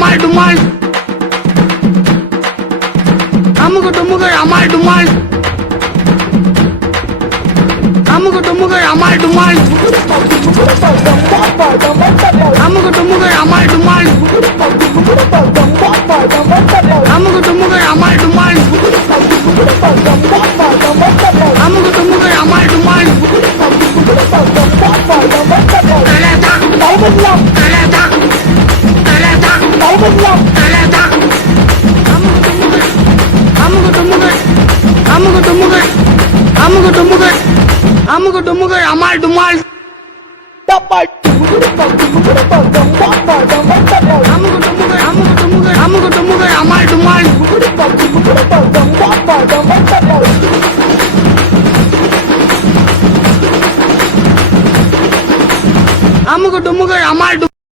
அமால் டுமால் அமுகு டுமுகு அமால் டுமால் அமுகு டுமுகு அமால் டுமால் அமுகு டுமுகு அமால் டுமால் அமுகு டுமுகு அமால் டுமால் அமுகு டுமுகு அமால் டுமால் அமுகு டுமுகு அமால் டுமால் அமுகு டுமுகு அமால் டுமால் அமுகு டுமுகு அமால்